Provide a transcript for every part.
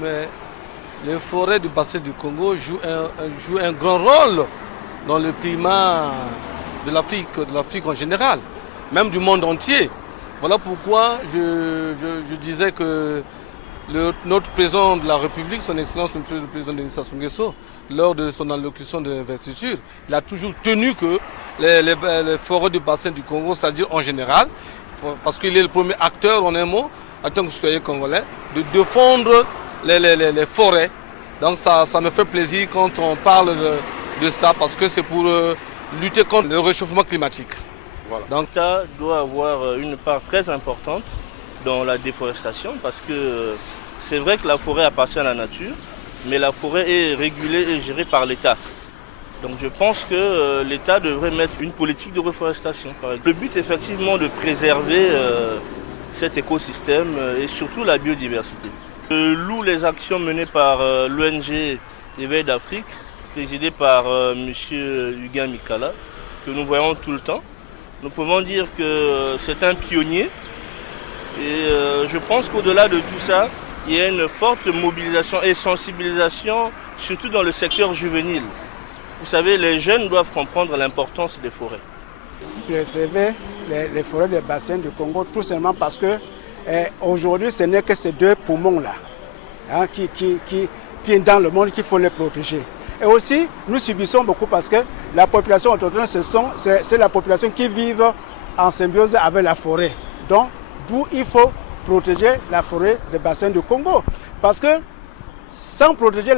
mais les forêts du bassin du Congo jouent un grand rôle dans le climat de l'Afrique en général, même du monde entier. Voilà pourquoi je disais que notre président de la République, son Excellence le président Denis Sassou Nguesso, lors de son allocution d'investiture, il a toujours tenu que les forêts du bassin du Congo, c'est-à-dire en général, parce qu'il est le premier acteur, en un mot, en tant que citoyen congolais, de défendre les forêts. Donc ça me fait plaisir quand on parle de ça, parce que c'est pour lutter contre le réchauffement climatique. Voilà. Donc l'État doit avoir une part très importante dans la déforestation, parce que c'est vrai que la forêt appartient à la nature, mais la forêt est régulée et gérée par l'État. Donc je pense que l'État devrait mettre une politique de reforestation. Le but est effectivement de préserver cet écosystème et surtout la biodiversité. Je loue les actions menées par l'ONG Éveil d'Afrique, présidée par M. Huguin Mikala, que nous voyons tout le temps. Nous pouvons dire que c'est un pionnier et je pense qu'au-delà de tout ça, il y a une forte mobilisation et sensibilisation, surtout dans le secteur juvénile. Vous savez, les jeunes doivent comprendre l'importance des forêts. Préserver les forêts des bassins du Congo, tout simplement parce que aujourd'hui, ce n'est que ces deux poumons-là qui dans le monde qu'il faut les protéger. Et aussi, nous subissons beaucoup parce que la population autochtone, c'est la population qui vit en symbiose avec la forêt. Donc, d'où il faut protéger la forêt des bassins du Congo. Parce que sans protéger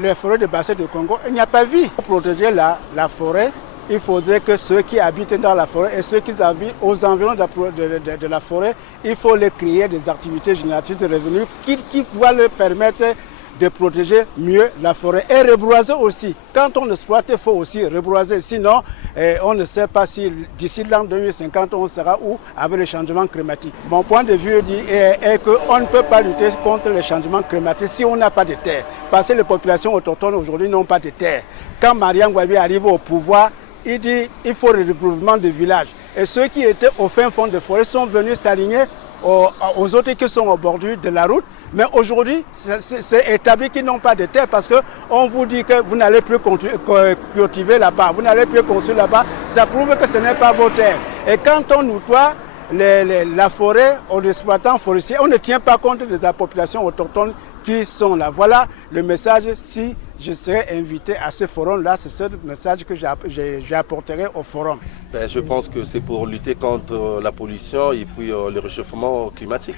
les forêts des bassins du Congo, il n'y a pas vie. Pour protéger la forêt, il faudrait que ceux qui habitent dans la forêt et ceux qui habitent aux environs de la forêt, il faut les créer des activités génératrices de revenus qui vont leur permettre de protéger mieux la forêt et reboiser aussi. Quand on exploite, il faut aussi reboiser. Sinon, on ne sait pas si d'ici l'an 2050, on sera où avec le changement climatique. Mon point de vue est qu'on ne peut pas lutter contre le changement climatique si on n'a pas de terre. Parce que les populations autochtones aujourd'hui n'ont pas de terre. Quand Mariam Gouabi arrive au pouvoir, il dit qu'il faut le regroupement de villages. Et ceux qui étaient au fin fond de forêt sont venus s'aligner aux autres qui sont au bord de la route. Mais aujourd'hui, c'est établi qu'ils n'ont pas de terre parce qu'on vous dit que vous n'allez plus cultiver là-bas, vous n'allez plus construire là-bas. Ça prouve que ce n'est pas vos terres. Et quand on nettoie la forêt aux exploitants forestiers, on ne tient pas compte de la population autochtone qui sont là. Voilà le message. Si je serais invité à ce forum-là, c'est ce message que j'apporterai au forum. Je pense que c'est pour lutter contre la pollution et puis le réchauffement climatique.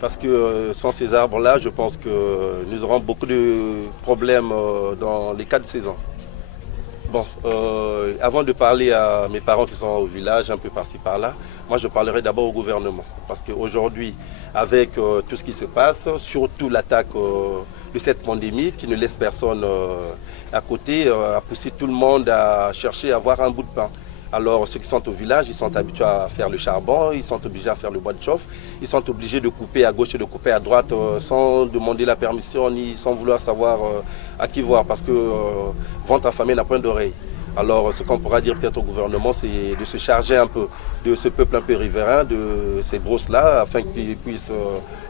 Parce que sans ces arbres-là, je pense que nous aurons beaucoup de problèmes dans les 4 saisons. Bon, avant de parler à mes parents qui sont au village, un peu par-ci par-là, moi je parlerai d'abord au gouvernement. Parce qu'aujourd'hui, avec tout ce qui se passe, surtout l'attaque de cette pandémie qui ne laisse personne à côté, a poussé tout le monde à chercher à avoir un bout de pain. Alors ceux qui sont au village, ils sont habitués à faire le charbon, ils sont obligés à faire le bois de chauffe, ils sont obligés de couper à gauche et de couper à droite sans demander la permission ni sans vouloir savoir à qui voir parce que ventre affamé n'a point d'oreille. Alors ce qu'on pourra dire peut-être au gouvernement, c'est de se charger un peu de ce peuple un peu riverain, de ces brosses-là, afin qu'ils puissent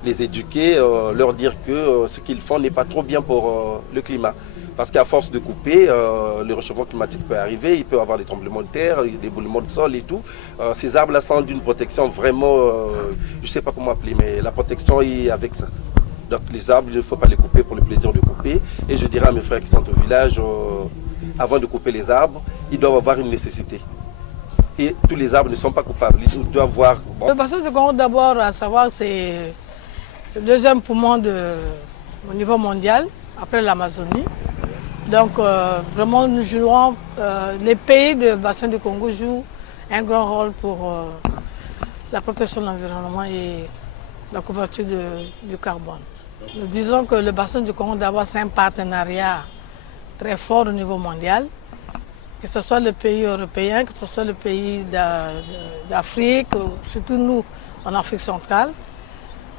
les éduquer, leur dire que ce qu'ils font n'est pas trop bien pour le climat. Parce qu'à force de couper, le réchauffement climatique peut arriver, il peut y avoir des tremblements de terre, des éboulements de sol et tout. Ces arbres-là sont d'une protection vraiment, je ne sais pas comment appeler, mais la protection est avec ça. Donc les arbres, il ne faut pas les couper pour le plaisir de couper. Et je dirais à mes frères qui sont au village, avant de couper les arbres, ils doivent avoir une nécessité. Et tous les arbres ne sont pas coupables, ils doivent voir... Bon. Le bassin du Congo, d'abord, à savoir, c'est le deuxième poumon au niveau mondial, après l'Amazonie. Donc vraiment, nous jouons, les pays du bassin du Congo jouent un grand rôle pour la protection de l'environnement et la couverture du carbone. Nous disons que le bassin du Congo, d'abord, c'est un partenariat très fort au niveau mondial, que ce soit le pays européen, que ce soit le pays d'Afrique, surtout nous en Afrique centrale.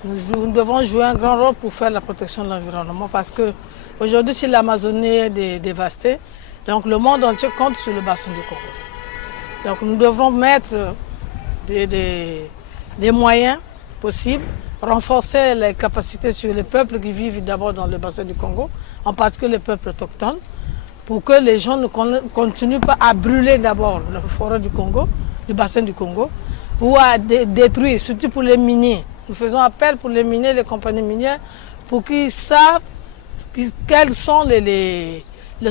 Nous devons jouer un grand rôle pour faire la protection de l'environnement parce que aujourd'hui, si l'Amazonie est dévastée, donc le monde entier compte sur le bassin du Congo. Donc nous devons mettre des moyens possibles renforcer les capacités sur les peuples qui vivent d'abord dans le bassin du Congo, en particulier les peuples autochtones, pour que les gens ne continuent pas à brûler d'abord la forêt du Congo, du bassin du Congo, ou à détruire, surtout pour les miniers. Nous faisons appel pour les miniers, les compagnies minières, pour qu'ils savent quelles sont les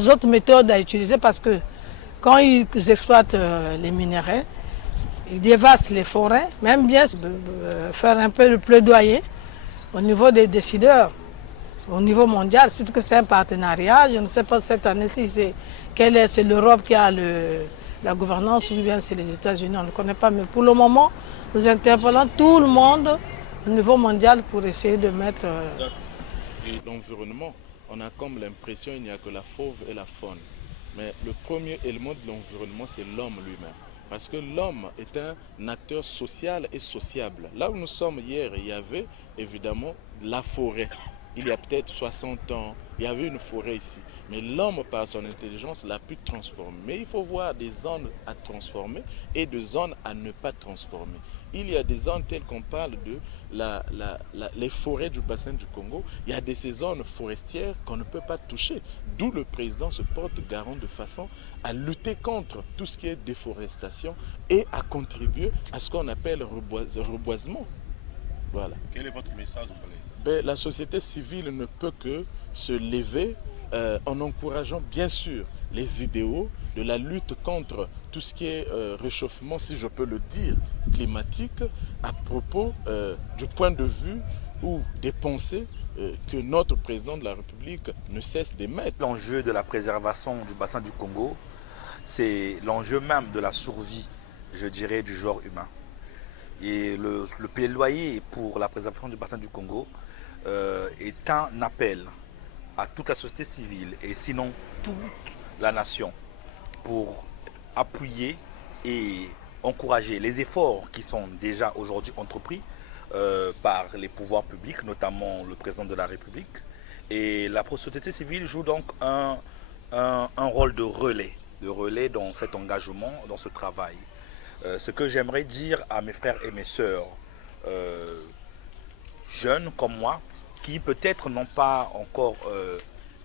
autres méthodes à utiliser, parce que quand ils exploitent les minéraux, ils dévastent les forêts, même bien faire un peu le plaidoyer au niveau des décideurs, au niveau mondial, surtout que c'est un partenariat. Je ne sais pas cette année si c'est l'Europe qui a la gouvernance ou bien c'est les États-Unis, on ne connaît pas. Mais pour le moment, nous interpellons tout le monde au niveau mondial pour essayer de mettre... Et l'environnement, on a comme l'impression qu'il n'y a que la fauve et la faune. Mais le premier élément de l'environnement, c'est l'homme lui-même. Parce que l'homme est un acteur social et sociable. Là où nous sommes hier, il y avait évidemment la forêt. Il y a peut-être 60 ans, il y avait une forêt ici. Mais l'homme, par son intelligence, l'a pu transformer. Mais il faut voir des zones à transformer et des zones à ne pas transformer. Il y a des zones telles qu'on parle de les forêts du bassin du Congo. Il y a ces zones forestières qu'on ne peut pas toucher. D'où le président se porte garant de façon à lutter contre tout ce qui est déforestation et à contribuer à ce qu'on appelle reboisement. Voilà. Quel est votre message au collège? La société civile ne peut que se lever en encourageant bien sûr les idéaux de la lutte contre tout ce qui est réchauffement, si je peux le dire, climatique, à propos du point de vue ou des pensées que notre président de la République ne cesse d'émettre. L'enjeu de la préservation du bassin du Congo, c'est l'enjeu même de la survie, je dirais, du genre humain. Et le plaidoyer pour la préservation du bassin du Congo est un appel à toute la société civile et sinon toute la nation pour appuyer et encourager les efforts qui sont déjà aujourd'hui entrepris par les pouvoirs publics, notamment le président de la République. Et la société civile joue donc un rôle de relais dans cet engagement, dans ce travail. Ce que j'aimerais dire à mes frères et mes sœurs, jeunes comme moi, qui peut-être n'ont pas encore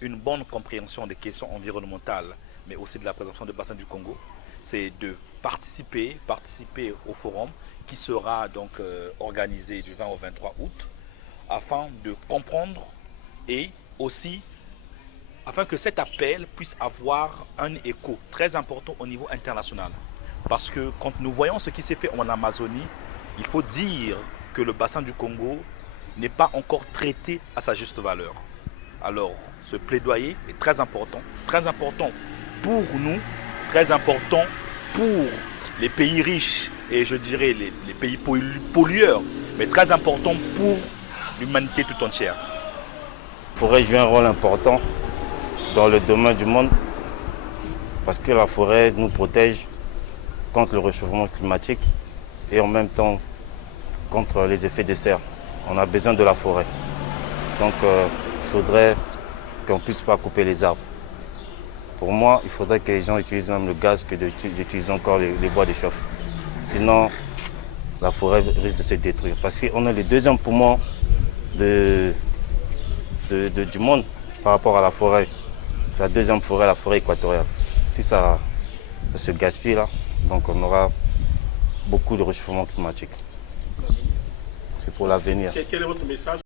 une bonne compréhension des questions environnementales, mais aussi de la préservation du bassin du Congo, c'est de participer au forum qui sera donc organisé du 20 au 23 août, afin de comprendre et aussi afin que cet appel puisse avoir un écho très important au niveau international. Parce que quand nous voyons ce qui s'est fait en Amazonie, il faut dire que le bassin du Congo n'est pas encore traité à sa juste valeur. Alors, ce plaidoyer est très important pour nous, très important pour les pays riches et je dirais les pays pollueurs, mais très important pour l'humanité tout entière. La forêt joue un rôle important dans le domaine du monde parce que la forêt nous protège contre le réchauffement climatique et en même temps contre les effets de serre. On a besoin de la forêt. Donc il faudrait qu'on ne puisse pas couper les arbres. Pour moi, il faudrait que les gens utilisent même le gaz que d'utiliser encore les bois de chauffe. Sinon, la forêt risque de se détruire. Parce qu'on est le deuxième poumon du monde par rapport à la forêt. C'est la deuxième forêt, la forêt équatoriale. Si ça se gaspille là, donc on aura beaucoup de réchauffement climatique. C'est pour l'avenir. Quel est votre message ?